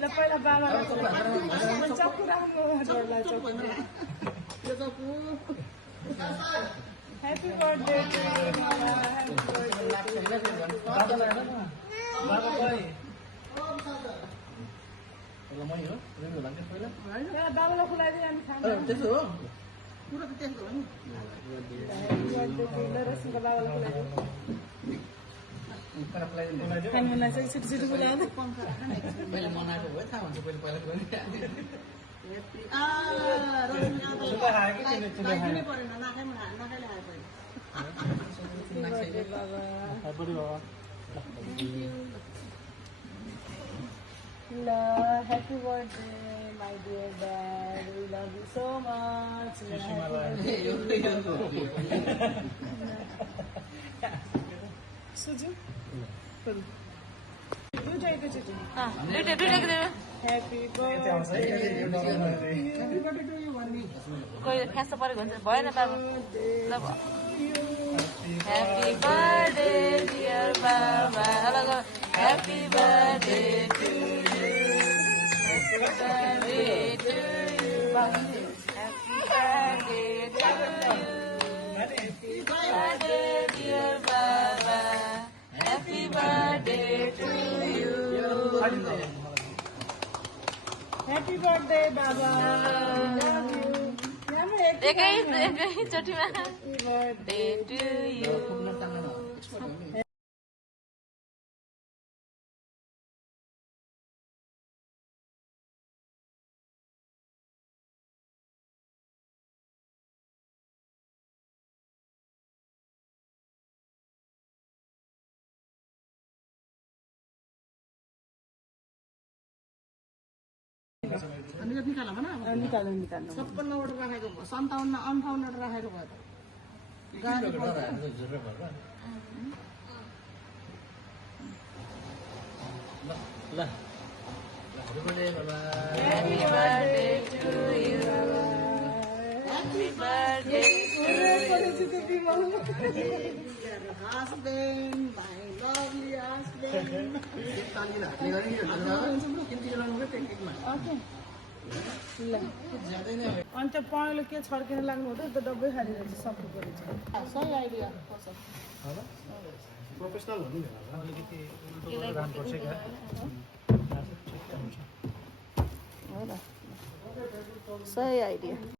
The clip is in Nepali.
ल पहिला बाबालाई चक्कु राख्नु छोरालाई चक्कु ह्याप्पी बर्थडे टु यु मामा बाबालाई खुलाइदियो हामी खाना त्यसो हो रसिनको बाबालाई खुलाइदियो खानु मन लाग्छ छिटो छिटो खुलाउँदै मैले मनाएको भए थाहा हुन्छ पहिला Happy birthday, my dear dad. We love you so much. Suju? You take it. Happy birthday. Happy birthday to you, Mani. Happy birthday, dear Baba. Happy birthday to you. Happy birthday to you. Happy birthday to you. Happy birthday, dear Baba. Happy birthday to you. Happy birthday, Baba. Love you. एकैचोटिमा Happy birthday to you. निकाल्नु 56 वटा राखेको 57 58 वटा राखेको भयो गाडी ल Happy birthday to you. Happy birthday to you. husband, my lovely husband. अन्त पहेँलो के छर्किन लाग्नु हुँदै त डब्बै खालिरहेछ सक्नु परेछ सही आइडिया प्रोफेसनल हुनु नि अलिकति राम्रोपर्छ क्या सही आइडिया